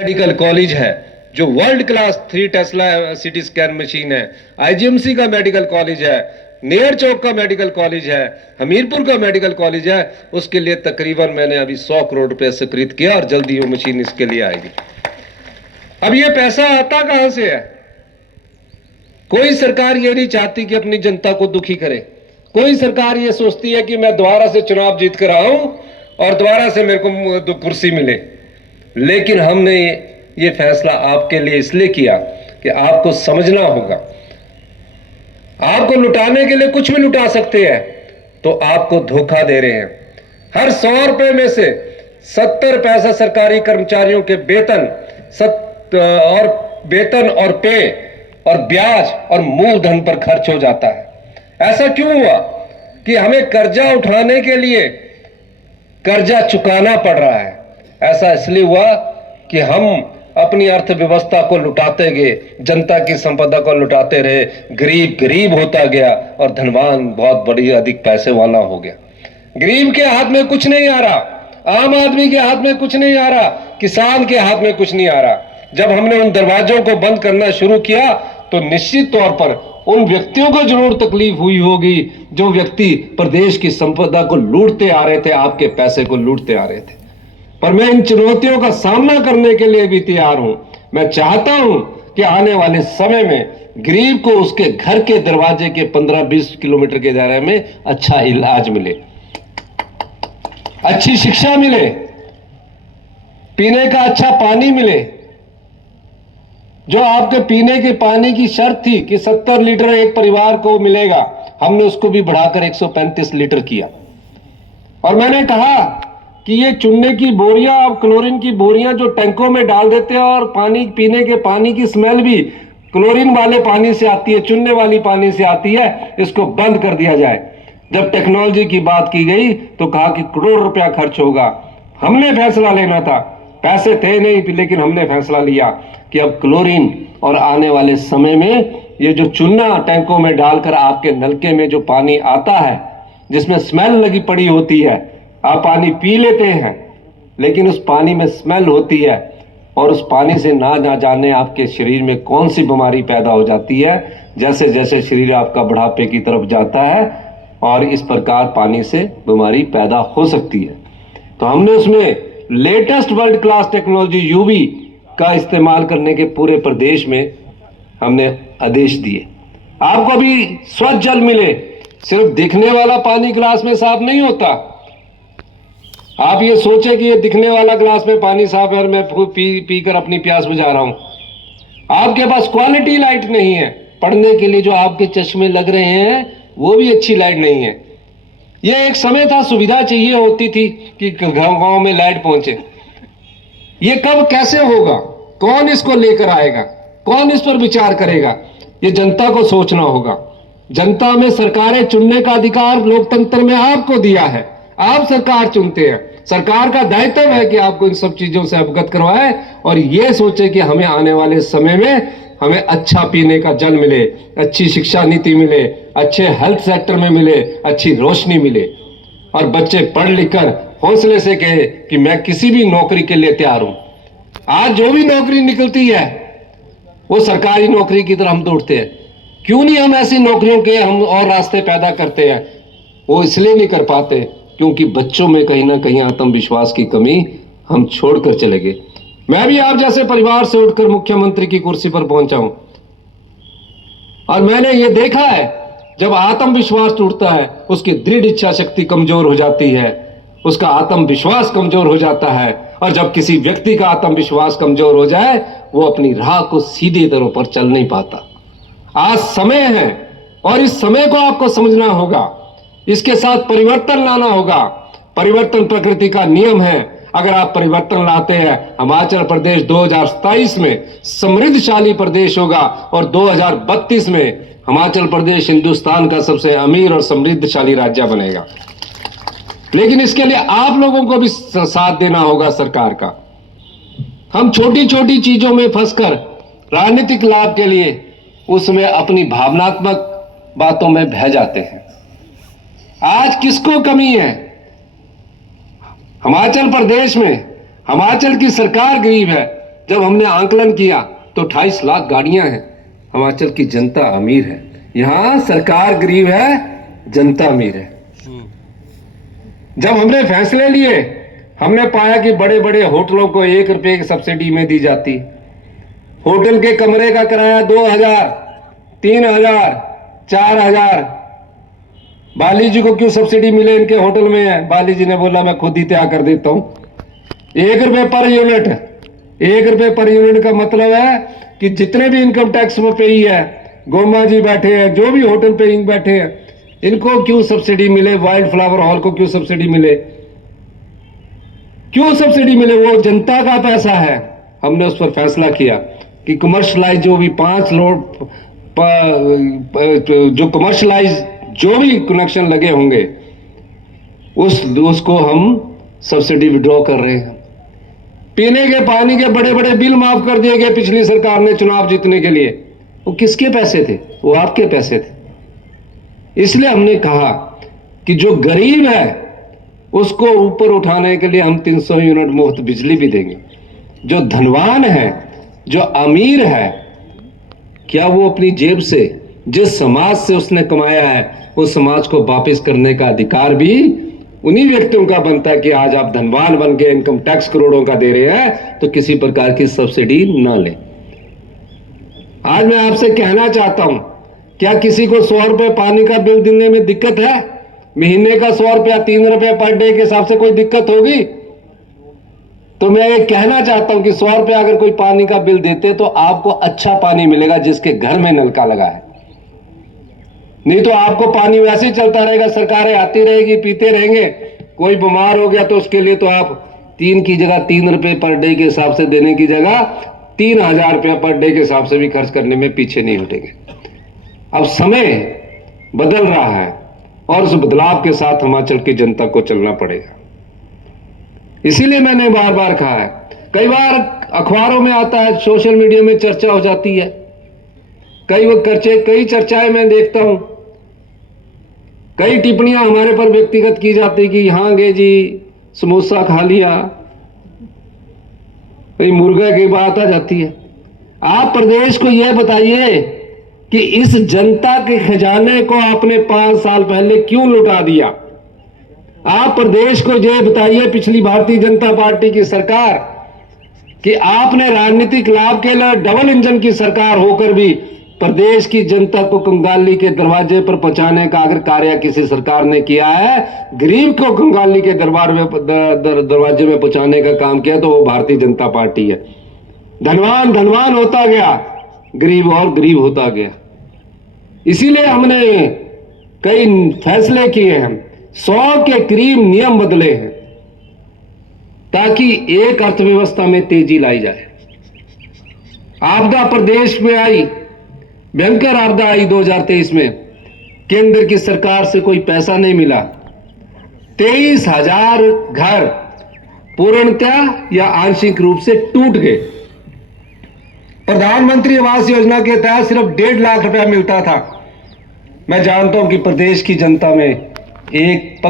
Medical college है जो world class 3 Tesla CT scan machine है, आईजीएमसी का मेडिकल कॉलेज है, नेयर चौक का मेडिकल कॉलेज है, हमीरपुर का मेडिकल कॉलेज है, उसके लिए तकरीबन मैंने अभी 100 करोड़ रुपए स्वीकृत किया और जल्दी वो मशीन इसके लिए आएगी। अब ये पैसा आता कहां से है? कोई सरकार ये नहीं चाहती कि अपनी जनता को दुखी करे। कोई सरकार ये सोचती है कि मैं दोबारा से चुनाव जीत कर आऊं और दोबारा से मेरे को कुर्सी मिले। लेकिन हमने ये फैसला आपके लिए इसलिए किया कि आपको समझना होगा, आपको लुटाने के लिए कुछ भी लुटा सकते हैं, तो आपको धोखा दे रहे हैं। हर 100 रुपए में से 70 पैसा सरकारी कर्मचारियों के वेतन और पे और ब्याज और मूलधन पर खर्च हो जाता है। ऐसा क्यों हुआ कि हमें कर्जा उठाने के लिए कर्जा चुकाना पड़ रहा है? ऐसा इसलिए हुआ कि हम अपनी अर्थव्यवस्था को लुटाते गए, जनता की संपदा को लुटाते रहे, गरीब गरीब होता गया और धनवान बहुत बड़ी अधिक पैसे वाला हो गया। गरीब के हाथ में कुछ नहीं आ रहा, आम आदमी के हाथ में कुछ नहीं आ रहा, किसान के हाथ में कुछ नहीं आ रहा। जब हमने उन दरवाजों को बंद करना शुरू किया तो निश्चित तौर पर उन व्यक्तियों को जरूर तकलीफ हुई होगी जो व्यक्ति प्रदेश की संपदा को लूटते आ रहे थे, आपके पैसे को लूटते आ रहे थे। पर मैं इन चुनौतियों का सामना करने के लिए भी तैयार हूं। मैं चाहता हूं कि आने वाले समय में गरीब को उसके घर के दरवाजे के 15-20 किलोमीटर के दायरे में अच्छा इलाज मिले, अच्छी शिक्षा मिले, पीने का अच्छा पानी मिले। जो आपके पीने के पानी की शर्त थी कि 70 लीटर एक परिवार को मिलेगा, हमने उसको भी बढ़ाकर 135 लीटर किया। और मैंने कहा कि ये चुनने की बोरियां और क्लोरीन की बोरियां जो टैंकों में डाल देते हैं और पानी पीने के पानी की स्मेल भी क्लोरीन वाले पानी से आती है, चुनने वाली पानी से आती है, इसको बंद कर दिया जाए। जब टेक्नोलॉजी की बात की गई तो कहा कि करोड़ रुपया खर्च होगा। हमने फैसला लेना था, पैसे थे नहीं, लेकिन हमने फैसला लिया कि अब क्लोरीन और आने वाले समय में ये जो चूना टैंकों में डालकर आपके नलके में जो पानी आता है जिसमें स्मेल लगी पड़ी होती है, आप पानी पी लेते हैं लेकिन उस पानी में स्मेल होती है और उस पानी से ना जाने आपके शरीर में कौन सी बीमारी पैदा हो जाती है। जैसे जैसे शरीर आपका बुढ़ापे की तरफ जाता है और इस प्रकार पानी से बीमारी पैदा हो सकती है। तो हमने उसमें latest world class technology UV का इस्तेमाल करने के पूरे प्रदेश में हमने आदेश दिए। आपको भी स्वच्छ जल मिले। सिर्फ दिखने वाला पानी गिलास में साफ नहीं होता। आप ये सोचे कि ये दिखने वाला गिलास में पानी साफ है और मैं पीकर अपनी प्यास बुझा रहा हूं। आपके पास क्वालिटी लाइट नहीं है, पढ़ने के लिए जो आपके चश्मे लग रहे हैं वो भी अच्छी लाइट नहीं है। ये एक समय था सुविधा चाहिए होती थी कि गांव में लाइट पहुंचे। ये कब कैसे होगा? कौन इसको लेकर आएगा? कौन इस पर विचार करेगा? ये जनता को सोचना होगा। जनता में सरकारें चुनने का अधिकार लोकतंत्र में आपको दिया है। आप सरकार चुनते हैं। सरकार का दायित्व है कि आपको इन सब चीजों से अवगत करवाए और ये सोचे कि हमें आने वाले समय में हमें अच्छा पीने का जल मिले, अच्छी शिक्षा नीति मिले, अच्छे हेल्थ सेक्टर में मिले, अच्छी रोशनी मिले और बच्चे पढ़ लिख कर हौसले से कहे कि मैं किसी भी नौकरी के लिए तैयार हूं। आज जो भी नौकरी निकलती है वो सरकारी नौकरी की तरफ हम दौड़ते हैं। क्यों नहीं हम ऐसी नौकरियों के हम और रास्ते पैदा करते हैं? वो इसलिए नहीं कर पाते क्योंकि बच्चों में कहीं ना कहीं आत्मविश्वास की कमी हम छोड़कर चले गए। मैं भी आप जैसे परिवार से उठकर मुख्यमंत्री की कुर्सी पर पहुंचा हूं और मैंने ये देखा है जब आत्मविश्वास टूटता है उसकी दृढ़ इच्छा शक्ति कमजोर हो जाती है, उसका आत्मविश्वास कमजोर हो जाता है और जब किसी व्यक्ति का आत्मविश्वास कमजोर हो जाए वो अपनी राह को सीधे तौर पर चल नहीं पाता। आज समय है और इस समय को आपको समझना होगा, इसके साथ परिवर्तन लाना होगा। परिवर्तन प्रकृति का नियम है। अगर आप परिवर्तन लाते हैं, हिमाचल प्रदेश 2027 में समृद्धशाली प्रदेश होगा और 2032 में हिमाचल प्रदेश हिंदुस्तान का सबसे अमीर और समृद्धशाली राज्य बनेगा। लेकिन इसके लिए आप लोगों को भी साथ देना होगा सरकार का। हम छोटी छोटी चीजों में फंसकर राजनीतिक लाभ के लिए उसमें अपनी भावनात्मक बातों में बह जाते हैं। आज किसको कमी है? हिमाचल प्रदेश में हिमाचल की सरकार गरीब है, जब हमने आंकलन किया तो 28 लाख गाड़ियां हैं। हिमाचल की जनता अमीर है, यहां सरकार गरीब है, जनता अमीर है। जब हमने फैसले लिए, हमने पाया कि बड़े बड़े होटलों को 1 रुपए की सब्सिडी में दी जाती। होटल के कमरे का किराया 2000, 3000, 4000। बाली जी को क्यों सब्सिडी मिले, इनके होटल में है। बाली जी ने बोला मैं खुद ही तय कर देता हूं। 1 रुपए पर यूनिट। 1 रुपए पर यूनिट का मतलब है कि जितने भी इनकम टैक्स में पेई है, गोमा जी बैठे हैं, जो भी होटल पेइंग बैठे हैं, इनको क्यों सब्सिडी मिले। वाइल्ड फ्लावर हॉल को क्यों सब्सिडी मिले, क्यों सब्सिडी मिले? वो जनता का पैसा है। हमने उस पर फैसला किया कि कमर्शलाइज जो भी 5 लोड जो कमर्शलाइज जो भी कनेक्शन लगे होंगे उसको हम सब्सिडी विड्रॉ कर रहे हैं। पीने के पानी के बड़े बड़े बिल माफ कर दिए गए पिछली सरकार ने चुनाव जीतने के लिए। वो किसके पैसे थे? वो आपके पैसे थे। इसलिए हमने कहा कि जो गरीब है उसको ऊपर उठाने के लिए हम 300 यूनिट मुफ्त बिजली भी देंगे। जो धनवान है, जो अमीर है, क्या वो अपनी जेब से, जिस समाज से उसने कमाया है, उस समाज को वापस करने का अधिकार भी उन्हीं व्यक्तियों का बनता है कि आज आप धनवान बन के इनकम टैक्स करोड़ों का दे रहे हैं तो किसी प्रकार की सब्सिडी ना लें। आज मैं आपसे कहना चाहता हूं, क्या किसी को 100 रुपए पानी का बिल देने में दिक्कत है? महीने का 100 रुपया, 3 रुपए पर डे के हिसाब से कोई दिक्कत होगी? तो मैं ये कहना चाहता हूं कि 100 रुपया अगर कोई पानी का बिल देते तो आपको अच्छा पानी मिलेगा जिसके घर में नलका लगा है। नहीं तो आपको पानी वैसे ही चलता रहेगा, सरकारें आती रहेगी, पीते रहेंगे। कोई बीमार हो गया तो उसके लिए तो आप 3 की जगह 3 रुपए पर डे के हिसाब से देने की जगह 3000 रुपया पर डे के हिसाब से भी खर्च करने में पीछे नहीं हटेंगे। अब समय बदल रहा है और उस बदलाव के साथ हिमाचल की जनता को चलना पड़ेगा। इसीलिए मैंने बार बार कहा है, कई बार अखबारों में आता है, सोशल मीडिया में चर्चा हो जाती है, कई चर्चाएं मैं देखता हूं, कई टिप्पणियां हमारे पर व्यक्तिगत की जाती कि यहां गए जी समोसा खा लिया, कई मुर्गा की बात आ जाती है। आप प्रदेश को यह बताइए कि इस जनता के खजाने को आपने 5 साल पहले क्यों लुटा दिया? आप प्रदेश को यह बताइए, पिछली भारतीय जनता पार्टी की सरकार, कि आपने राजनीतिक लाभ के लिए डबल इंजन की सरकार होकर भी प्रदेश की जनता को कंगाली के दरवाजे पर पहुंचाने का अगर कार्य किसी सरकार ने किया है, गरीब को कंगाली के दरवाजे में पहुंचाने का काम किया, तो वो भारतीय जनता पार्टी है। धनवान धनवान होता गया, गरीब और गरीब होता गया। इसीलिए हमने कई फैसले किए हैं, 100 के करीब नियम बदले हैं ताकि एक अर्थव्यवस्था में तेजी लाई जाए। आपदा प्रदेश में आई, भयंकर आपदा आई 2023 में, केंद्र की सरकार से कोई पैसा नहीं मिला। 23,000 घर पूर्णतः या आंशिक रूप से टूट गए। प्रधानमंत्री आवास योजना के तहत सिर्फ 1.5 लाख रुपया मिलता था। मैं जानता हूं कि प्रदेश की जनता में एक